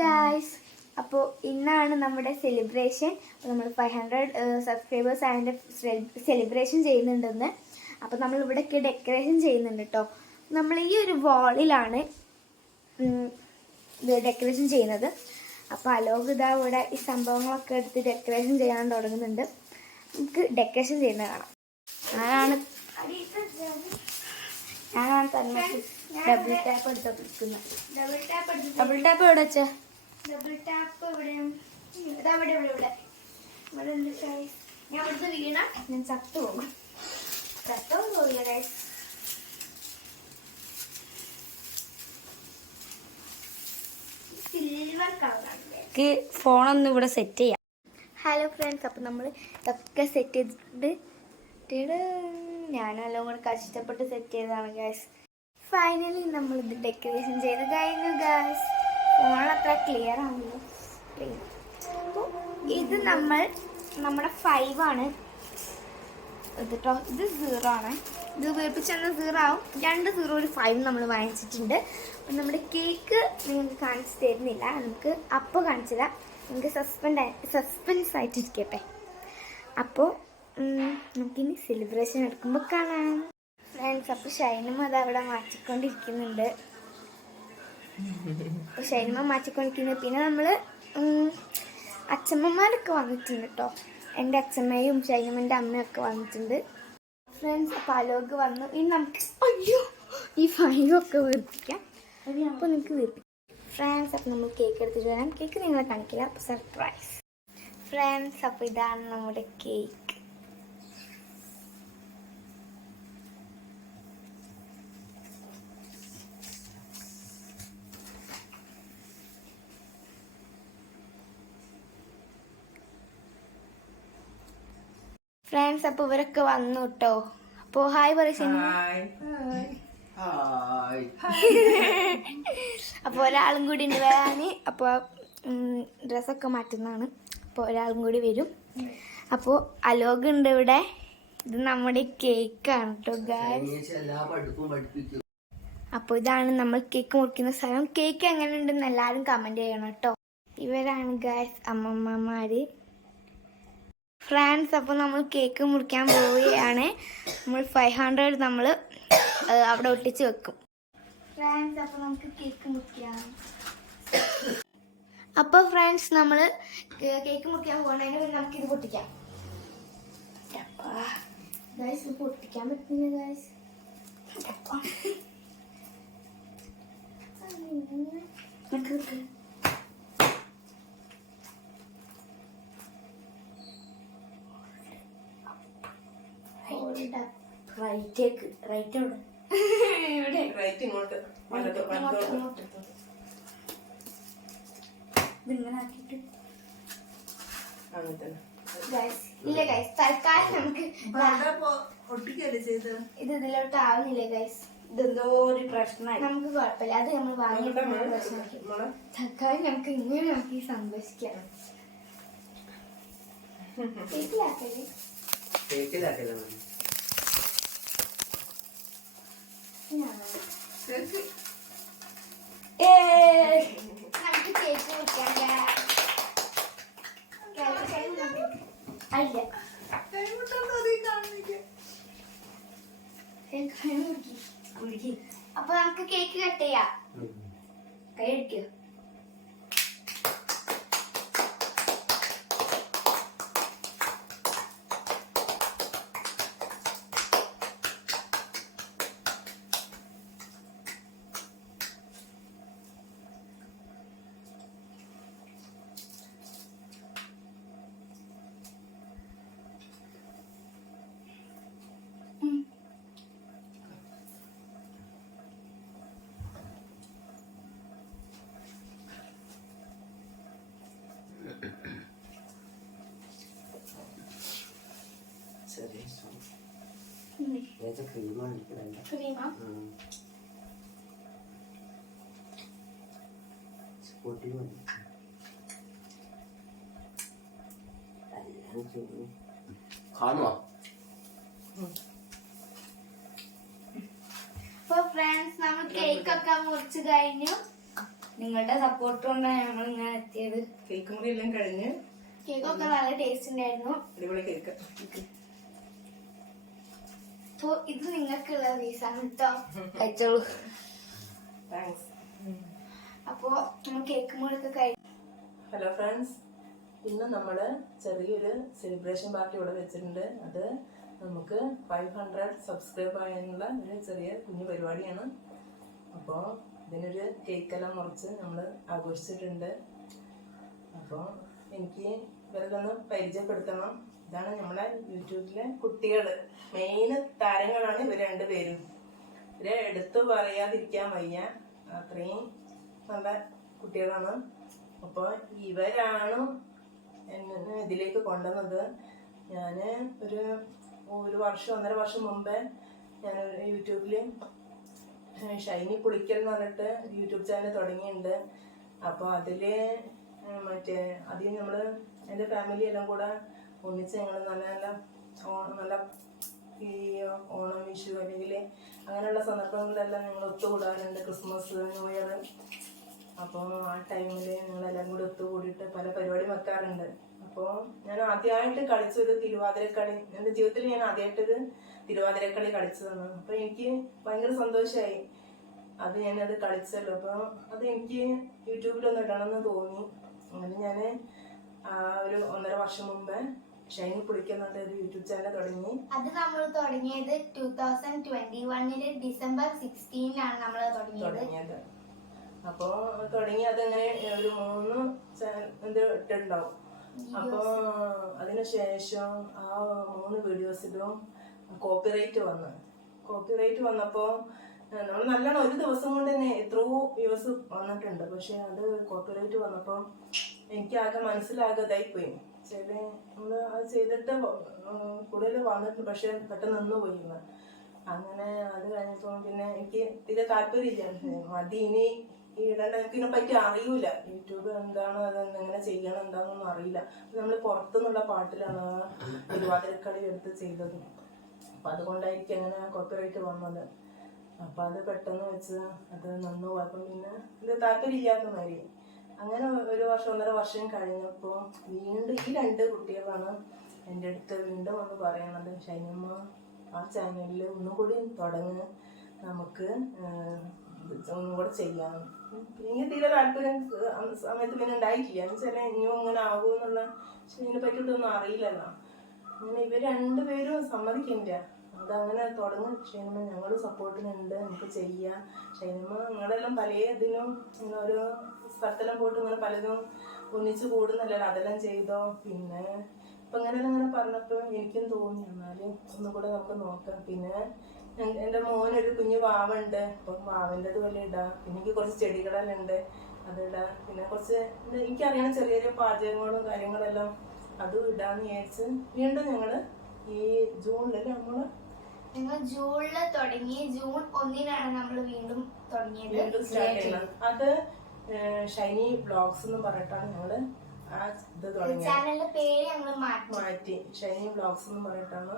Guys, അപ്പോൾ ഇന്നാണ് നമ്മുടെ സെലിബ്രേഷൻ. നമ്മൾ 500 സബ്സ്ക്രൈബേഴ്സ് അതിൻ്റെ സെലിബ്രേഷൻ ചെയ്യുന്നുണ്ടെന്ന്. അപ്പോൾ നമ്മൾ ഇവിടെയൊക്കെ ഡെക്കറേഷൻ ചെയ്യുന്നുണ്ട് കേട്ടോ. നമ്മൾ ഈ ഒരു വാളിലാണ് ഡെക്കറേഷൻ ചെയ്യുന്നത്. അപ്പോൾ അലോക് ഇതാ ഇവിടെ ഈ സംഭവങ്ങളൊക്കെ എടുത്ത് ഡെക്കറേഷൻ ചെയ്യാൻ തുടങ്ങുന്നുണ്ട്. നമുക്ക് ഡെക്കറേഷൻ ചെയ്യുന്നത് കാണാം. ഞാനാണ് തന്നെ ഡബിൾ ടാപ്പ് എടുത്തോണ്ടിരിക്കുന്നത്. ഡബിൾ ടാപ്പ് എവിടെ വെച്ചാ? ഡബിൾ ടാപ്പ് ഇവിടെ ഞാൻ അവിടുത്തെ വീണ ഞാൻ ചത്തുപോകും. പോയില്ല ഗൈസ്. സിൽവർ കളറാണ്. ഫോണൊന്നും ഇവിടെ സെറ്റ് ചെയ്യാം. ഹലോ ഫ്രണ്ട്സ്, അപ്പം നമ്മൾ ഇതൊക്കെ സെറ്റ് ചെയ്തിട്ട് ഞാനെല്ലാം കൂടെ കഷ്ടപ്പെട്ട് സെറ്റ് ചെയ്തതാണ് ഗൈസ്. ഫൈനലി നമ്മളിത് ഡെക്കറേഷൻ ചെയ്ത് കഴിഞ്ഞു ഗൈസ്. ഫോണിലത്ര ക്ലിയർ ആണല്ലോ. അപ്പോൾ ഇത് നമ്മുടെ 5 ആണ് കേട്ടോ. ഇത് 0 ആണ്. ഇത് വീർപ്പിച്ചെന്ന 0 ആവും. 2 0 ഒരു 5 നമ്മൾ വാങ്ങിച്ചിട്ടുണ്ട്. അപ്പം നമ്മുടെ കേക്ക് നിങ്ങൾക്ക് കാണിച്ചു തരുന്നില്ല, നമുക്ക് അപ്പോൾ കാണിച്ചു തരാം. നിങ്ങൾക്ക് സസ്പെൻസ് ആയിട്ടിരിക്കട്ടെ. അപ്പോൾ നമുക്കിനി സെലിബ്രേഷൻ എടുക്കുമ്പോൾ കാണാം ഫ്രണ്ട്സ്. അപ്പോൾ ഷൈനും അത് അവിടെ മാറ്റിക്കൊണ്ടിരിക്കുന്നുണ്ട്. അപ്പോൾ ഷൈനിമ മാറ്റിക്കൊണ്ടിരിക്കുന്നത്. പിന്നെ നമ്മൾ അച്ഛമ്മമാരൊക്കെ വന്നിട്ടുണ്ട് കേട്ടോ. എൻ്റെ അച്ഛമ്മയും ഷൈനിമൻ്റെ അമ്മയൊക്കെ വന്നിട്ടുണ്ട് ഫ്രണ്ട്സ്. അപ്പോൾ അലോക് വന്നു. ഇനി നമുക്ക് ഈ ഫൈനൊക്കെ വീർപ്പിക്കാം. അപ്പോൾ നിങ്ങൾക്ക് വീർപ്പിക്കാം ഫ്രണ്ട്സ്. അപ്പോൾ നമ്മൾ കേക്ക് എടുത്തിട്ട് വരാം. കേക്ക് നിങ്ങളെ കാണിക്കില്ല, അപ്പോൾ സർപ്രൈസ് ഫ്രണ്ട്സ്. അപ്പോൾ ഇതാണ് നമ്മുടെ കേക്ക്. ഫ്രണ്ട്സ്, അപ്പോൾ ഇവരൊക്കെ വന്നു കേട്ടോ. അപ്പോൾ ഹായ് പറയും. അപ്പോൾ ഒരാളും കൂടി ഉണ്ട് വരാൻ. അപ്പോൾ ഡ്രസ്സൊക്കെ മാറ്റുന്നതാണ്. അപ്പോൾ ഒരാളും കൂടി വരും. അപ്പോൾ അലോക് ഉണ്ട് ഇവിടെ. ഇത് നമ്മുടെ കേക്കാണ് കേട്ടോ ഗായ്സ്. അപ്പോൾ ഇതാണ് നമ്മൾ കേക്ക് മുറിക്കുന്ന സ്ഥലം. കേക്ക് എങ്ങനെ ഉണ്ടെന്ന് എല്ലാവരും കമൻറ്റ് ചെയ്യണം കേട്ടോ. ഇവരാണ് ഗായ്സ് അമ്മമ്മമാര് ഫ്രണ്ട്സ്. അപ്പോൾ നമ്മൾ കേക്ക് മുറിക്കാൻ പോവുകയാണ്. നമ്മൾ 500 നമ്മൾ അവിടെ ഒട്ടിച്ച് വെക്കും ഫ്രണ്ട്സ്. അപ്പോൾ നമുക്ക് കേക്ക് മുറിക്കാം. അപ്പോൾ ഫ്രണ്ട്സ്, നമ്മൾ കേക്ക് മുറിക്കാൻ പോകുന്നതിന് നമുക്കിത് പൊട്ടിക്കാം. ഗൈസ്, ഇത് പൊട്ടിക്കാൻ പറ്റുന്നില്ല ഗൈസ്. റൈറ്റ് ഇതിങ്ങനെ ആക്കിട്ട് ഇല്ല ഗൈസ്, തൽക്കാലം നമുക്ക് ഇത് ഇതിലോട്ട് ആവുന്നില്ല ഗൈസ്. ഇതെന്തോ ഒരു പ്രശ്നമായി. നമുക്ക് കുഴപ്പമില്ല, അത് നമ്മൾ വാങ്ങിയിട്ട് പ്രശ്നമാക്കി. തൽക്കാലം നമുക്ക് ഇങ്ങനെ നോക്കി സന്തോഷിക്കാം. കേക്കിലാക്കല്ലേ നമുക്ക് കേക്ക് മുറിക്കാം. അപ്പൊ നമുക്ക് കേക്ക് കട്ട് ചെയ്യാം. കൈ അടിക്കോ? ക്രീമാ അപ്പോൾ ഫ്രണ്ട്സ്, നമ്മൾ കേക്കൊക്കെ മുറിച്ച് കഴിഞ്ഞു. നിങ്ങളുടെ സപ്പോർട്ട് കൊണ്ടാണ് ഞങ്ങൾ ഇങ്ങനെ എത്തിയത്. കേക്ക് മുറി എല്ലാം കഴിഞ്ഞ് കേക്കൊക്കെ നല്ല ടേസ്റ്റ് ഉണ്ടായിരുന്നു. അടിപൊളി കേക്ക്. അപ്പോ ഇത് നിങ്ങൾക്കുള്ള പീസാണ് കേട്ടോ. കഴിച്ചോളൂ. താങ്ക്സ്. അപ്പോ നമ്മൾ കേക്ക് മുറിയൊക്കെ കഴിഞ്ഞു. ഹലോ ഫ്രണ്ട്സ്, ഇന്ന് നമ്മള് ചെറിയൊരു സെലിബ്രേഷൻ പാർട്ടി ഇവിടെ വെച്ചിട്ടുണ്ട്. അത് നമുക്ക് 500 സബ്സ്ക്രൈബ് ആയതിനുള്ള ഒരു ചെറിയ കുഞ്ഞു പരിപാടിയാണ്. അപ്പോൾ ഇതിനൊരു കേക്കെല്ലാം മുറിച്ച് നമ്മൾ ആഘോഷിച്ചിട്ടുണ്ട്. അപ്പോൾ എനിക്ക് ഇവരൊക്കെ ഒന്ന് പരിചയപ്പെടുത്തണം. ഇതാണ് നമ്മളെ യൂട്യൂബിലെ കുട്ടികൾ, മെയിൻ താരങ്ങളാണ് ഇവർ രണ്ടുപേരും. ഇവരെ എടുത്തു പറയാതിരിക്കാൻ വയ്യ, അത്രയും നല്ല കുട്ടികളാണ്. അപ്പോൾ ഇവരാണ് എന്നെ ഇതിലേക്ക് കൊണ്ടുവന്നത്. ഞാൻ ഒരു വർഷം 1.5 വർഷം മുമ്പേ ഞാൻ യൂട്യൂബിൽ ഷൈനി പുളിക്കൽ എന്ന് പറഞ്ഞിട്ട് യൂട്യൂബ് ചാനൽ തുടങ്ങിയിട്ടുണ്ട്. അപ്പോൾ അതിൽ അതിൽ നമ്മൾ എൻ്റെ ഫാമിലി എല്ലാം കൂടെ ഒന്നിച്ച് ഞങ്ങൾ നല്ല ഈ ഓണം, വിഷു അല്ലെങ്കിൽ അങ്ങനെയുള്ള സന്ദർഭങ്ങളിലെല്ലാം ഞങ്ങൾ ഒത്തുകൂടാറുണ്ട്. Christmas, new year. അപ്പോൾ ആ ടൈമിൽ ഞങ്ങളെല്ലാം കൂടി ഒത്തുകൂടിയിട്ട് പല പരിപാടി വെക്കാറുണ്ട്. അപ്പോൾ ഞാൻ ആദ്യമായിട്ട് കളിച്ചൊരു തിരുവാതിരക്കളി, എൻ്റെ ജീവിതത്തിൽ ഞാൻ ആദ്യമായിട്ടൊരു തിരുവാതിരക്കളി കളിച്ചതാണ്. അപ്പോൾ എനിക്ക് ഭയങ്കര സന്തോഷമായി. ഞാനത് കളിച്ചല്ലോ. അപ്പോൾ അത് എനിക്ക് യൂട്യൂബിലൊന്ന് ഇടണമെന്ന് തോന്നി. അങ്ങനെ ഞാൻ ഒരു 1.5 വർഷം മുമ്പേ ഷൈനി പുളിക്കുന്ന ഒരു യൂട്യൂബ് ചാനൽ തുടങ്ങി. അത് നമ്മൾ തുടങ്ങിയത് 2021 ഡിസംബർ 16 നമ്മൾ തുടങ്ങിയത്. അപ്പോൾ തുടങ്ങി അതങ്ങനെ ഒരു 3 ചാനൽ ഇട്ടുണ്ടാവും. അപ്പോൾ അതിനുശേഷം ആ 3 വീഡിയോസിലും കോപ്പിറൈറ്റ് വന്നപ്പോൾ നമ്മൾ നല്ലോണം ഒരു ദിവസം കൊണ്ട് തന്നെ എത്രയോ വ്യൂസ് വന്നിട്ടുണ്ട്. പക്ഷെ അത് കോപ്പിറൈറ്റ് വന്നപ്പോൾ എനിക്കാകെ മനസ്സിലാകെ ഇതായിപ്പോയി. നമ്മൾ അത് ചെയ്തിട്ട് കൂടുതൽ വന്നിട്ടുണ്ട്, പക്ഷെ പെട്ടെന്ന് നിന്നുപോയി. അങ്ങനെ അത് കഴിഞ്ഞപ്പോൾ പിന്നെ എനിക്ക് തീരെ താല്പര്യമില്ല. മതി, ഇനി ഇടേണ്ട. എനിക്കിതിനെ പറ്റി അറിയൂല, യൂട്യൂബ് എന്താണ്, അതെങ്ങനെ ചെയ്യണം എന്താണെന്നൊന്നും അറിയില്ല. നമ്മൾ പുറത്തുനിന്നുള്ള പാട്ടിലാണ് തിരുവാതിരക്കളി എടുത്ത് ചെയ്തത്. അപ്പം അതുകൊണ്ടായിരിക്കും അങ്ങനെ കോപ്പിറൈറ്റ് വന്നത്. അപ്പം അത് പെട്ടെന്ന് വെച്ച് അത് നന്നു പോയപ്പം പിന്നെ ഇത് താല്പര്യമില്ലാത്ത മാതിരി. അങ്ങനെ ഒരു വർഷം 1.5 വർഷം കഴിഞ്ഞപ്പോൾ വീണ്ടും ഈ 2 കുട്ടികളാണ് എൻ്റെ അടുത്ത് വീണ്ടും ഒന്ന് പറയണത്, ഷൈനിയമ്മ ആ ചാനലിൽ ഒന്നും കൂടി തുടങ്ങ്, നമുക്ക് ഒന്നും കൂടെ ചെയ്യാം. എനിക്ക് തീരെ താല്പര്യം സമയത്ത് പിന്നെ ഉണ്ടായിട്ടില്ല. എന്ന് വെച്ചാൽ ഇനിയും ഇങ്ങനെ ആകുമെന്നുള്ള, പക്ഷെ ഇതിനെ പറ്റിയിട്ടൊന്നും അറിയില്ലല്ലോ. അങ്ങനെ ഇവർ 2 പേരും സമ്മതിക്കില്ല. അതങ്ങനെ തുടങ്ങും. ഷൈനിയമ്മ ഞങ്ങൾ സപ്പോർട്ടിനുണ്ട്, നമുക്ക് ചെയ്യാം. ഷൈനിയമ്മ നിങ്ങളെല്ലാം പല ഇതിനും ഇങ്ങനെ ഓരോ സ്ഥലത്തെല്ലാം പോയിട്ട് ഇങ്ങനെ പലതും ഒന്നിച്ച് കൂടുന്നല്ലോ, അതെല്ലാം ചെയ്തോ. പിന്നെ ഇപ്പം അങ്ങനെ പറഞ്ഞപ്പോൾ എനിക്കും തോന്നി, എന്നാലും ഒന്നുകൂടെ നമുക്ക് നോക്കാം. പിന്നെ എൻ്റെ മോനൊരു കുഞ്ഞു വാവുണ്ട്. അപ്പം വാവിൻ്റെത് പോലെ ഇടാം. പിന്നെ എനിക്ക് കുറച്ച് ചെടികളെല്ലാം ഉണ്ട്, അതിടാം. പിന്നെ കുറച്ച് എനിക്കറിയണ ചെറിയ ചെറിയ പാചകങ്ങളും കാര്യങ്ങളെല്ലാം അതും ഇടാന്ന് വിചാരിച്ച് വീണ്ടും ഞങ്ങൾ ഈ ജൂണിൽ ഞങ്ങൾ ജൂണിൽ തുടങ്ങി. ജൂൺ 1 നമ്മൾ വീണ്ടും തുടങ്ങിയത്. അത് ഷൈനി വ്ളോഗ്സ് എന്ന് പറഞ്ഞിട്ടാണ് ഞങ്ങള് ആ ഇത് തുടങ്ങിയത്. ചാനലിന്റെ പേര് ഞങ്ങൾ മാറ്റി ഷൈനി വ്ളോഗ്സ് എന്ന് പറഞ്ഞിട്ടാണ്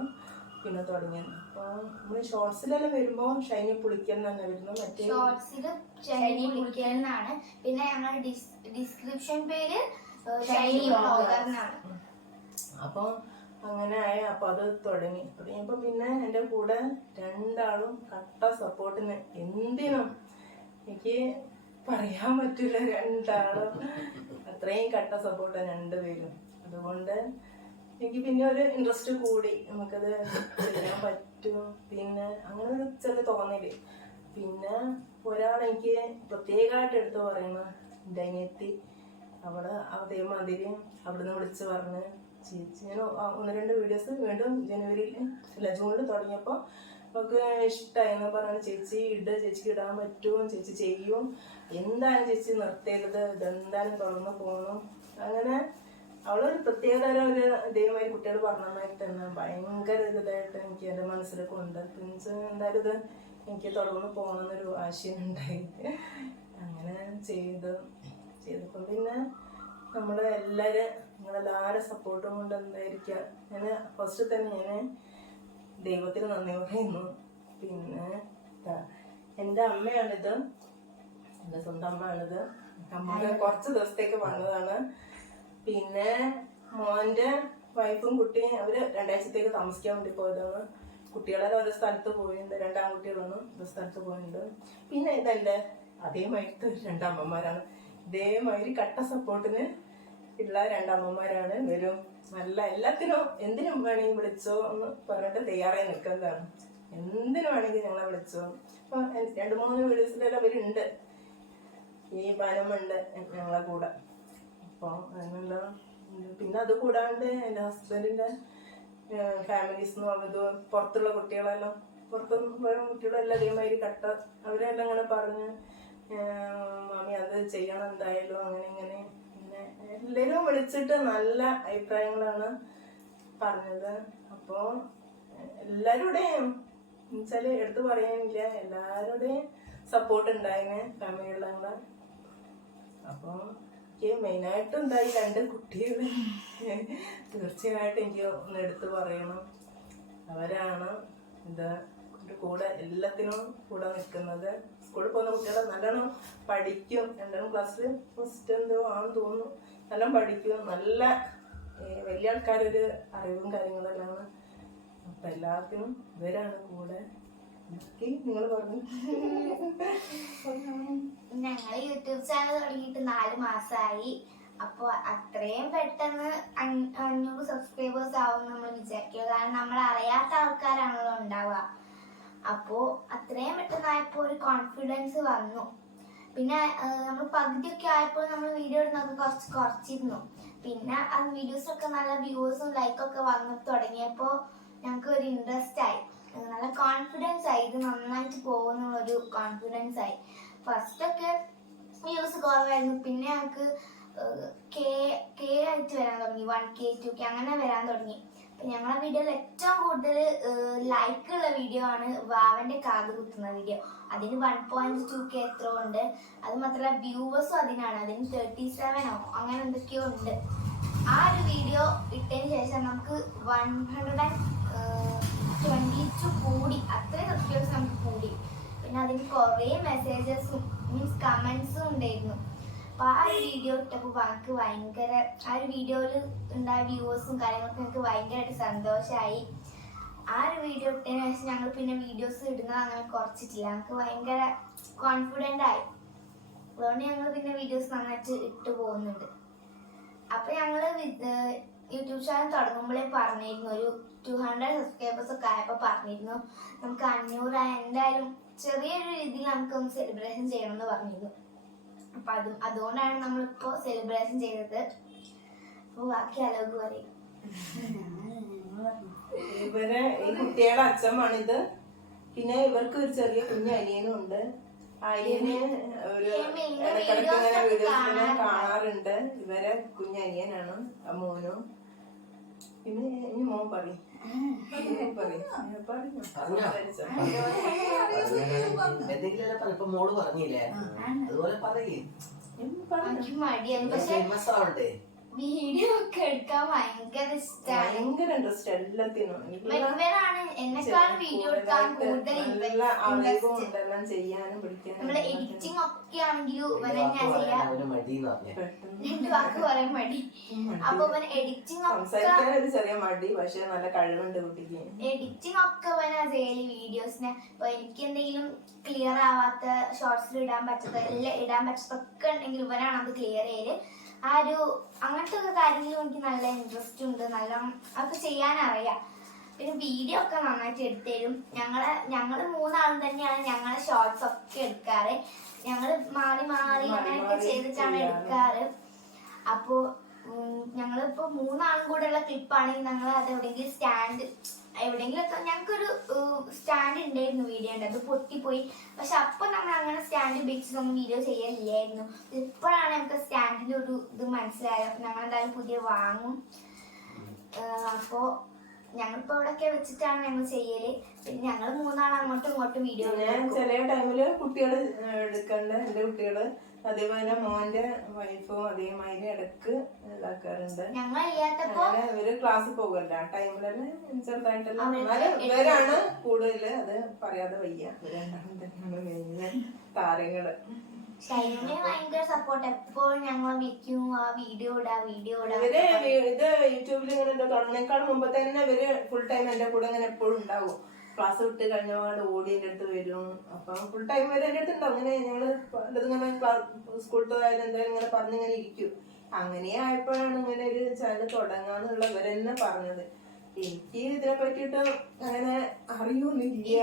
പിന്നെ തുടങ്ങിയത്. അപ്പൊ നമ്മള് ഷോർട്സിലെല്ലാം വരുമ്പോ ഷൈനി പുളിക്കൽ തന്നെ വരുന്നു. മറ്റേ ഷോർട്സിൽ ഷൈനി പുളിക്കൽ എന്നാണ്. പിന്നെ ഞങ്ങൾ ഡിസ്ക്രിപ്ഷൻ പേര് ഷൈനി വ്ളോഗർ എന്നാണ്. അപ്പൊ അങ്ങനെ ആയി. അപ്പൊ അത് തുടങ്ങിയപ്പോ പിന്നെ എൻ്റെ കൂടെ 2 ആളും കട്ട സപ്പോർട്ടിന്, എന്തിനും എനിക്ക് പറയാൻ പറ്റില്ല. 2 ആളും അത്രയും കട്ട സപ്പോർട്ടാണ് 2 പേരും. അതുകൊണ്ട് എനിക്ക് പിന്നെ ഒരു ഇൻട്രസ്റ്റ് കൂടി, നമുക്കത് ചെയ്യാൻ പറ്റും. പിന്നെ അങ്ങനെ ഒരു ചെറിയ തോന്നല്. പിന്നെ ഒരാളെനിക്ക് പ്രത്യേകമായിട്ട് എടുത്ത് പറയുന്ന എൻ്റെ അനിയത്തി, അതേമാതിരി അവിടുന്ന് വിളിച്ച് പറഞ്ഞ് ചേച്ചി, ഞാൻ 1-2 വീഡിയോസ് വീണ്ടും ജൂണിൽ തുടങ്ങിയപ്പോൾ നമുക്ക് ഇഷ്ടമായെന്ന് പറഞ്ഞു. ചേച്ചി ചേച്ചിക്ക് ഇടാൻ പറ്റുമോ, ചേച്ചി ചെയ്യും, എന്തായാലും ചേച്ചി നിർത്തരുത്, ഇതെന്തായാലും തുറന്നു പോകണം. അങ്ങനെ അവളൊരു പ്രത്യേകതരം ഒരു ദൈവമായി കുട്ടികൾ പറഞ്ഞമായിട്ട് തന്നെ ഭയങ്കര ഇതായിട്ട് എനിക്ക് എൻ്റെ മനസ്സിലൊക്കെ ഉണ്ട്. മീൻസ് എന്തായാലും ഇത് എനിക്ക് തുടർന്ന് പോകണമെന്നൊരു ആശയമുണ്ടായി. അങ്ങനെ ചെയ്തപ്പോൾ പിന്നെ നിങ്ങളെല്ലാവരും സപ്പോർട്ടും കൊണ്ട് എന്തായിരിക്കാം. ഞാൻ ഫസ്റ്റ് തന്നെ ഞാൻ ദൈവത്തിന് നന്ദി പറയുന്നു. പിന്നെ എൻ്റെ അമ്മയാണിത്, എൻ്റെ സ്വന്തം അമ്മയാണിത്. അമ്മ കുറച്ച് ദിവസത്തേക്ക് വന്നതാണ്. പിന്നെ മോന്റെ വൈഫും കുട്ടിയും അവര് 2 ആഴ്ചത്തേക്ക് താമസിക്കാൻ വേണ്ടി പോയതാണ്. കുട്ടികളെല്ലാം ഒരു സ്ഥലത്ത് പോയിട്ടുണ്ട്, 2 ആൺകുട്ടികളാണ് ഒരു സ്ഥലത്ത് പോയിട്ടുണ്ട്. പിന്നെ ഇതെന്റെ അതേമാതിരി 2 അമ്മമാരാണ്. ഇതേമാതിരി കട്ട സപ്പോർട്ടിന് ഉള്ള 2 അമ്മമാരാണ്. വരും നല്ല എല്ലാത്തിനും എന്തിനും വേണമെങ്കിൽ വിളിച്ചോ എന്ന് പറഞ്ഞിട്ട് തയ്യാറായി നിൽക്കുന്നതാണ്. എന്തിനു വേണമെങ്കിൽ ഞങ്ങളെ വിളിച്ചോ. അപ്പൊ 2-3 വീഡിയോസിലെല്ലാം അവരുണ്ട്, ഈ ബാനമ്മുണ്ട് ഞങ്ങളെ കൂടെ. അപ്പൊ അതിനുള്ള പിന്നെ അത് കൂടാണ്ട് എൻ്റെ ഹസ്ബൻഡിന്റെ ഫാമിലീസ് അത് പുറത്തുള്ള കുട്ടികളെല്ലാം പുറത്തുള്ള കുട്ടികളെല്ലാം അതേമാതിരി കട്ട അവരെല്ലാം ഇങ്ങനെ പറഞ്ഞ് മാമി അത് ചെയ്യണം എന്തായാലും അങ്ങനെ ഇങ്ങനെ. പിന്നെ എല്ലാവരും വിളിച്ചിട്ട് നല്ല അഭിപ്രായങ്ങളാണ് പറഞ്ഞത്. അപ്പോൾ എല്ലാവരുടെയും എന്നുവെച്ചാൽ എടുത്തു പറയാനില്ല, എല്ലാവരുടെയും സപ്പോർട്ട് ഉണ്ടായിന് ഫാമിലിയുള്ള. അപ്പോൾ എനിക്ക് മെയിനായിട്ടും ഉണ്ടായി 2 കുട്ടികൾ. തീർച്ചയായിട്ടും എനിക്ക് ഒന്ന് എടുത്ത് പറയണം. അവരാണ് ഇത് കൂടെ എല്ലാത്തിനും കൂടെ നിൽക്കുന്നത്. സ്കൂളിൽ പോകുന്ന കുട്ടികളെ നല്ലോണം പഠിക്കും. 2ാം ക്ലാസ്സിൽ ഫസ്റ്റ് എന്തോ ആണെന്ന് തോന്നുന്നു. നല്ലോണം പഠിക്കും. നല്ല വലിയ ആൾക്കാരൊരു അറിവും കാര്യങ്ങളെല്ലാം. അപ്പൊ എല്ലാത്തിനും ഇവരാണ് കൂടെ. നിങ്ങൾ പറഞ്ഞു. ഞങ്ങൾ യൂട്യൂബ് ചാനൽ തുടങ്ങിയിട്ട് 4 മാസമായി. അപ്പോൾ അത്രയും പെട്ടെന്ന് 500 സബ്സ്ക്രൈബേഴ്സ് ആവും നമ്മൾ വിചാരിക്കുക. കാരണം നമ്മൾ അറിയാത്ത ആൾക്കാരാണല്ലോ ഉണ്ടാവുക. അപ്പോൾ അത്രയും പെട്ടെന്നായപ്പോൾ ഒരു കോൺഫിഡൻസ് വന്നു. പിന്നെ നമ്മൾ പകുതിയൊക്കെ ആയപ്പോൾ നമ്മൾ വീഡിയോ ഇടുന്നൊക്കെ കുറച്ചിരുന്നു. പിന്നെ ആ വീഡിയോസൊക്കെ നല്ല വ്യൂസും ലൈക്കൊക്കെ വന്നു തുടങ്ങിയപ്പോൾ ഞങ്ങൾക്ക് ഒരു ഇൻട്രസ്റ്റ് ആയി, നല്ല കോൺഫിഡൻസ് ആയി. ഇത് നന്നായിട്ട് പോകുന്നുള്ളൊരു കോൺഫിഡൻസ് ആയി. ഫസ്റ്റൊക്കെ വ്യൂസ് കുറവായിരുന്നു. പിന്നെ ഞങ്ങൾക്ക് കെ ആയിട്ട് വരാൻ തുടങ്ങി, 1K 2K അങ്ങനെ വരാൻ തുടങ്ങി. അപ്പം ഞങ്ങളുടെ വീഡിയോയിൽ ഏറ്റവും കൂടുതൽ ലൈക്കുള്ള വീഡിയോ ആണ് വാവൻ്റെ കാത് കുത്തുന്ന വീഡിയോ. അതിന് 1.2K എത്രയോ ഉണ്ട്. അത് മാത്രമല്ല വ്യൂവേഴ്സും അതിനാണ്, അതിന് 37 അങ്ങനെ എന്തൊക്കെയോ ഉണ്ട്. ആ ഒരു വീഡിയോ ഇട്ടതിന് ശേഷം നമുക്ക് 122 കൂടി, അത്രയും സബ്സ്ക്രൈബേഴ്സ് നമുക്ക് കൂടി. പിന്നെ അതിന് കുറേ മെസ്സേജസും മീൻസ് കമൻസും ഉണ്ടായിരുന്നു. അപ്പോൾ ആ ഒരു വീഡിയോ ഇട്ടപ്പോൾ നമുക്ക് ഭയങ്കര, ആ ഒരു വീഡിയോയിൽ ഉണ്ടായ വ്യൂവേഴ്സും കാര്യങ്ങളൊക്കെ നമുക്ക് ഭയങ്കരമായിട്ട് സന്തോഷമായി. ആ ഒരു വീഡിയോ ഇട്ടതിന് ശേഷം ഞങ്ങൾ പിന്നെ വീഡിയോസ് ഇടുന്നത് അങ്ങനെ കുറച്ചിട്ടില്ല. നമുക്ക് ഭയങ്കര കോൺഫിഡൻ്റ് ആയി. അതുകൊണ്ട് ഞങ്ങൾ പിന്നെ വീഡിയോസ് നന്നായിട്ട് ഇട്ട് പോകുന്നുണ്ട്. അപ്പോൾ ഞങ്ങൾ യൂട്യൂബ് ചാനൽ തുടങ്ങുമ്പോഴേ പറഞ്ഞിരുന്നു, ഒരു 200 സബ്സ്ക്രൈബേഴ്സ് ഒക്കെ ആയപ്പോൾ പറഞ്ഞിരുന്നു നമുക്ക് 500 എന്തായാലും ചെറിയൊരു രീതിയിൽ നമുക്കൊന്ന് സെലിബ്രേഷൻ ചെയ്യണമെന്ന് പറഞ്ഞിരുന്നു. അപ്പം അതുകൊണ്ടാണ് നമ്മളിപ്പോൾ സെലിബ്രേഷൻ ചെയ്തത്. അപ്പോൾ ബാക്കി അലോക് പറയും. ഇവരെ ഈ കുട്ടിയുടെ അച്ഛനാണിത്. പിന്നെ ഇവർക്ക് ഒരു ചെറിയ കുഞ്ഞു അനിയനും ഉണ്ട്. അനിയന് ഒരു ഇടക്കിടക്ക് ഇങ്ങനെ വീഡിയോസിൽ കാണാറുണ്ട്. ഇവരെ കുഞ്ഞനിയനാണ് മോനും. പിന്നെ ഇനി മോൻ പറയും. ഇപ്പൊ മോള് പറഞ്ഞില്ലേ, അതുപോലെ പറയേ. വീഡിയോ ഒക്കെ എടുക്കാൻ ഭയങ്കര ഇഷ്ടമാണ്. ഭയങ്കര ഇൻട്രസ്റ്റ് എല്ലാത്തിനും. എന്നെക്കാളും വീഡിയോ എടുക്കാൻ കൂടുതൽ ചെയ്യാനും പിടിക്കാനും. നമ്മള് എഡിറ്റിംഗ് ഒക്കെ ആണെങ്കിലും ഇവനെ ഞാൻ ചെയ്യാം. 2 വാക്ക് പറയാൻ മടി. അപ്പൊ ഇവൻ എഡിറ്റിംഗ് സംസാരിക്കാനൊരു ചെറിയ മടി, പക്ഷെ നല്ല കഴിവുണ്ട് കുട്ടിക്ക്. എഡിറ്റിംഗ് ഒക്കെ ഇവനാ ചെയ്യല് വീഡിയോസിന്. ഇപ്പൊ എനിക്ക് എന്തെങ്കിലും ക്ലിയർ ആവാത്ത ഷോർട്സിൽ ഇടാൻ പറ്റാത്തൊക്കെ ഉണ്ടെങ്കിൽ ഇവനാണ് അത് ക്ലിയർ ചെയ്യല്. ആ ഒരു അങ്ങനത്തെ ഒക്കെ കാര്യങ്ങളിലും എനിക്ക് നല്ല ഇൻട്രസ്റ്റ് ഉണ്ട്, നല്ല അതൊക്കെ ചെയ്യാനറിയാം. പിന്നെ വീഡിയോ ഒക്കെ നന്നായിട്ട് എടുത്തരും. ഞങ്ങൾ 3 ആളും തന്നെയാണ് ഞങ്ങളെ ഷോർട്സ് ഒക്കെ എടുക്കാറ്. ഞങ്ങൾ മാറി അങ്ങനെയൊക്കെ ചെയ്തിട്ടാണ് എടുക്കാറ്. അപ്പോൾ ഞങ്ങളിപ്പോൾ 3 ആളും കൂടെ ഉള്ള ക്ലിപ്പാണെങ്കിൽ ഞങ്ങൾ അത് എവിടെയെങ്കിലൊക്കെ ഞങ്ങൾക്കൊരു സ്റ്റാൻഡ് ഉണ്ടായിരുന്നു വീഡിയോ ഉണ്ട്, അത് പൊട്ടിപ്പോയി. പക്ഷെ അപ്പോൾ നമ്മൾ അങ്ങനെ സ്റ്റാൻഡ് ഉപയോഗിച്ചിട്ടൊന്നും വീഡിയോ ചെയ്യലില്ലായിരുന്നു. ഇപ്പോഴാണ് ഞങ്ങൾക്ക് സ്റ്റാൻഡിൻ്റെ ഒരു ഇത് മനസ്സിലായത്. അപ്പോൾ ഞങ്ങൾ എന്തായാലും പുതിയ വാങ്ങും. അപ്പോൾ ഞങ്ങളിപ്പോൾ ഇവിടെയൊക്കെ വെച്ചിട്ടാണ് ഞങ്ങൾ ചെയ്യല്. പിന്നെ ഞങ്ങൾ 3 ആൾ അങ്ങോട്ടും ഇങ്ങോട്ടും വീഡിയോ ചില ടൈമില് കുട്ടികൾ എടുക്കണ്ട, എൻ്റെ കുട്ടികള് അതേപോലെ മോന്റെ വൈഫും അതേമാതിരി ഇടക്ക് ഇതാക്കാറുണ്ട്. ഇവര് ക്ലാസ്സിൽ പോകല്ല ആ ടൈമിലല്ലേ ചെറുതായിട്ടല്ല. എന്നാലും ഇവരാണ് കൂടുതല്, അത് പറയാതെ വയ്യ. ഇവരെല്ലാം തന്നെയാണ് മെയിൻ താരങ്ങള്. ഷൈനുവിന് ഭയങ്കര സപ്പോർട്ട്. എപ്പോഴും ഞങ്ങൾ വിളിക്കും, ആ വീഡിയോ ഇടാ. ഇവര് ഇത് യൂട്യൂബിൽ ഇങ്ങനെ തുടങ്ങിനേക്കാൾ മുമ്പ് തന്നെ ഇവര് ഫുൾ ടൈം എന്റെ കൂടെ ഇങ്ങനെ എപ്പോഴും ഉണ്ടാവും. ക്ലാസ് വിട്ട് കഴിഞ്ഞപാട് ഓടി എന്റെ അടുത്ത് വരും. അപ്പം ഫുൾ ടൈം വരെ എന്റെ അടുത്ത് ഉണ്ടാവും. അങ്ങനെ ഞങ്ങള് ഇങ്ങനെ സ്കൂളിൽ പോയാലും എന്തായാലും ഇങ്ങനെ പറഞ്ഞിങ്ങനെ ഇരിക്കും. അങ്ങനെ ആയപ്പോഴാണ് ഇങ്ങനെ ഒരു ചാനൽ തുടങ്ങാന്നുള്ള ഇവരെന്നെ പറഞ്ഞത്. എനിക്ക് ഇതിനെ പറ്റിയിട്ട് അങ്ങനെ അറിയൊന്നുമില്ല.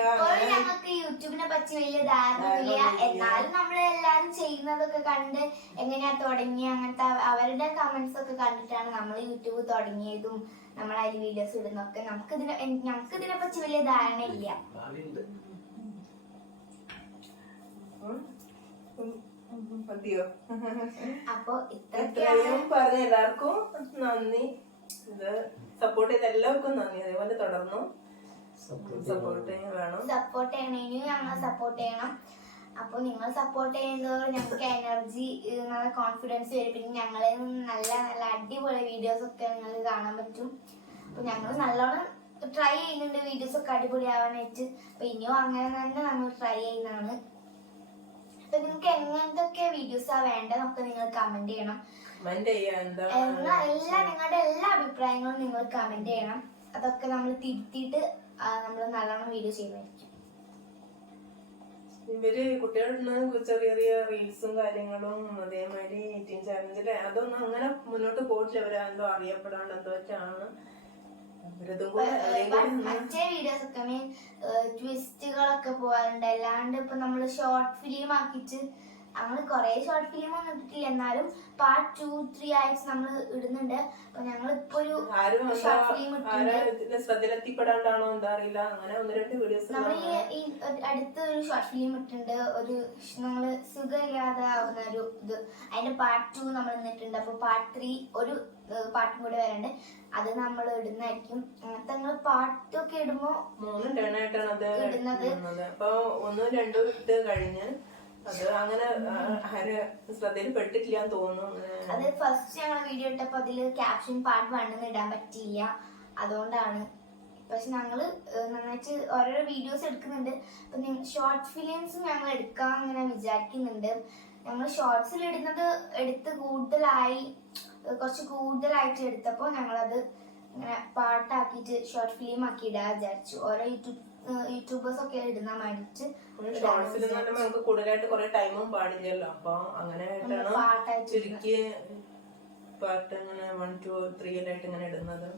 ഞങ്ങൾക്ക് യൂട്യൂബിനെ പറ്റി വലിയ ധാരണയില്ല. എന്നാലും നമ്മൾ എല്ലാരും ചെയ്യുന്നതൊക്കെ കണ്ട് എങ്ങനെയാ തുടങ്ങി അങ്ങനത്തെ അവരുടെ കമന്റ്സ് ഒക്കെ കണ്ടിട്ടാണ് നമ്മൾ യൂട്യൂബ് തുടങ്ങിയതും നമ്മൾ അതിൽ വീഡിയോസ് ഇടുന്നൊക്കെ. ഞങ്ങൾക്ക് ഇതിനെ പറ്റി വലിയ ധാരണ ഇല്ല. അപ്പൊ ഇത്രയും പറഞ്ഞ എല്ലാവർക്കും നന്ദി. ഇത് സപ്പോർട്ട് ചെയ്ത എല്ലാവർക്കും നന്ദി. അതേപോലെ തുടർന്നു സപ്പോർട്ട് വേണം. സപ്പോർട്ട് ചെയ്യണേനും ഞങ്ങൾ സപ്പോർട്ട് ചെയ്യണം. അപ്പൊ നിങ്ങൾ സപ്പോർട്ട് ചെയ്യുന്നത് ഞങ്ങൾക്ക് എനർജി, നല്ല കോൺഫിഡൻസ് വരും. പിന്നെ ഞങ്ങളെ നല്ല നല്ല അടിപൊളി വീഡിയോസ് ഒക്കെ നിങ്ങൾക്ക് കാണാൻ പറ്റും. അപ്പൊ ഞങ്ങൾ നല്ലോണം ട്രൈ ചെയ്യുന്നുണ്ട് വീഡിയോസ് ഒക്കെ അടിപൊളിയാവാനായിട്ട്. അപ്പൊ ഇനിയും അങ്ങനെ തന്നെ നമ്മൾ ട്രൈ ചെയ്യുന്നതാണ്. അപ്പൊ നിങ്ങൾക്ക് എങ്ങനത്തൊക്കെ വീഡിയോസാ വേണ്ടതൊക്കെ നിങ്ങൾ കമന്റ് ചെയ്യണം. നിങ്ങളുടെ എല്ലാ അഭിപ്രായങ്ങളും നിങ്ങൾ കമന്റ് ചെയ്യണം. അതൊക്കെ നമ്മൾ തിരുത്തിയിട്ട് നമ്മൾ നല്ലോണം വീഡിയോ ചെയ്യുന്നതായിരിക്കും. ഇവര് കുട്ടികളുടെ ചെറിയ ചെറിയ റീൽസും കാര്യങ്ങളും അതേമാതിരി ഈറ്റിംഗ് ചാലഞ്ചില് അതൊന്നും അങ്ങനെ മുന്നോട്ട് പോയിട്ടില്ല. അവരെന്തോ അറിയപ്പെടാണ്ട് എന്തോ വെച്ചാണ് മറ്റേ വീഡിയോസ് ഒക്കെ മീൻ ട്വിസ്റ്റുകളൊക്കെ പോകാറുണ്ട്. അല്ലാണ്ട് ഇപ്പൊ നമ്മള് ഷോർട്ട് ഫിലിം ആക്കിയിട്ട് നമ്മള് കൊറേ ഷോർട്ട് ഫിലിം ഒന്നും ഇട്ടിട്ടില്ല. എന്നാലും പാർട്ട് 2, 3 ആയിട്ട് നമ്മൾ ഇടുന്നുണ്ട്. അപ്പൊ ഞങ്ങളിപ്പോ ഒരു ഷോർട്ട് ഫിലിം ശ്രദ്ധയിലെത്തിപ്പെടാണ്ടാണോ എന്താ അറിയില്ല. അങ്ങനെ 1-2 വീഡിയോസ് നമ്മൾ ഈ അടുത്ത ഒരു ഷോർട്ട് ഫിലിം ഇട്ടിട്ടുണ്ട്. ഒരു നമ്മള് സുഖമില്ലാതെ ആവുന്ന ഒരു ഇത്. അതിന്റെ പാർട്ട് 2 നമ്മൾ ഇന്നിട്ടുണ്ട്. അപ്പൊ പാർട്ട് 3 ഒരു പാട്ടും കൂടെ വരണ്ട്. അത് നമ്മൾ ഇടുന്നതായിരിക്കും. അങ്ങനത്തെ ഞങ്ങൾ പാട്ടൊക്കെ ഇടുമ്പോ 3 ടേണായിട്ടാണ് അത് ഇടുന്നത്. അപ്പൊ 1, 2 ഇട്ട് കഴിഞ്ഞ് അത് അങ്ങനെ ശ്രദ്ധയിൽ പെട്ടിട്ടില്ല എന്ന് തോന്നുന്നു. അത് ഫസ്റ്റ് ഞങ്ങൾ വീഡിയോ ഇട്ടപ്പോ അതില് ക്യാപ്ഷൻ പാർട്ട് 1 ഇടാൻ പറ്റിയില്ല. അതുകൊണ്ടാണ്. പക്ഷെ ഞങ്ങള് നന്നായിട്ട് ഓരോരോ വീഡിയോസ് എടുക്കുന്നുണ്ട്. അപ്പൊ ഷോർട്ട് ഫിലിംസും ഞങ്ങൾ എടുക്കാൻ അങ്ങനെ വിചാരിക്കുന്നുണ്ട്. ഞങ്ങൾ ഷോർട്സിൽ ഇടുന്നത് കുറച്ച് കൂടുതലായിട്ട് എടുത്തപ്പോ ഞങ്ങളത് ഇങ്ങനെ പാട്ടാക്കിയിട്ട് ഷോർട്ട് ഫിലിം ആക്കി ഇടാൻ വിചാരിച്ചു. ഓരോ യൂട്യൂബേഴ്സ് ഒക്കെ ഇടുന്ന മാതിരിട്ട് നമുക്ക് കൂടുതലായിട്ട് കുറെ ടൈമും പാടില്ലല്ലോ. അപ്പൊ അങ്ങനെ ചുരുക്കി പാട്ട് ഇങ്ങനെ 1, 2, 3 ആയിട്ട് ഇങ്ങനെ ഇടുന്നത്.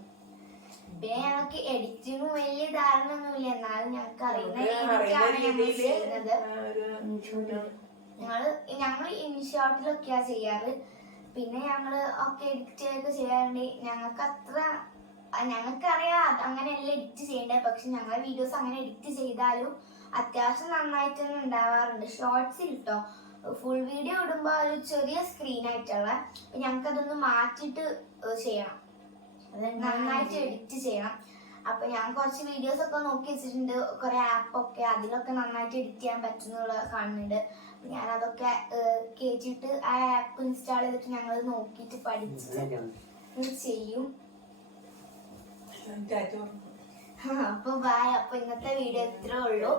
പിന്നെ ഞങ്ങൾക്ക് എഡിറ്റിംഗ് വലിയ ധാരണ ഒന്നുമില്ല. എന്നാലും ഞങ്ങൾക്ക് ഞങ്ങൾ ഇൻഷോട്ടിലൊക്കെയാ ചെയ്യാറ്. പിന്നെ ഞങ്ങള് ഒക്കെ എഡിറ്റ് ഒക്കെ ചെയ്യാറുണ്ട്. ഞങ്ങൾക്കറിയാം അങ്ങനെയല്ല എഡിറ്റ് ചെയ്യേണ്ടത്. പക്ഷെ ഞങ്ങളുടെ വീഡിയോസ് അങ്ങനെ എഡിറ്റ് ചെയ്താലും അത്യാവശ്യം നന്നായിട്ട് തന്നെ ഉണ്ടാവാറുണ്ട്. ഷോർട്സിൽ കേട്ടോ ഫുൾ വീഡിയോ ഇടുമ്പോ ഒരു ചെറിയ സ്ക്രീൻ ആയിട്ടുള്ള. ഞങ്ങൾക്ക് അതൊന്ന് മാറ്റിയിട്ട് ചെയ്യണം, നന്നായിട്ട് എഡിറ്റ് ചെയ്യണം. അപ്പൊ ഞാൻ കുറച്ച് വീഡിയോസ് ഒക്കെ നോക്കി വെച്ചിട്ടുണ്ട്. കുറെ ആപ്പൊക്കെ അതിലൊക്കെ നന്നായിട്ട് എഡിറ്റ് ചെയ്യാൻ പറ്റുന്നുള്ള കാണുന്നുണ്ട്. ഞാൻ അതൊക്കെ കേട്ടിട്ട് ആ ആപ്പ് ഇൻസ്റ്റാൾ ചെയ്തിട്ട് ഞങ്ങൾ നോക്കിയിട്ട് പഠിച്ചിട്ട് ചെയ്യും. അപ്പൊ ബൈ. അപ്പൊ ഇന്നത്തെ വീഡിയോ ഇത്രേ ഉള്ളൂ.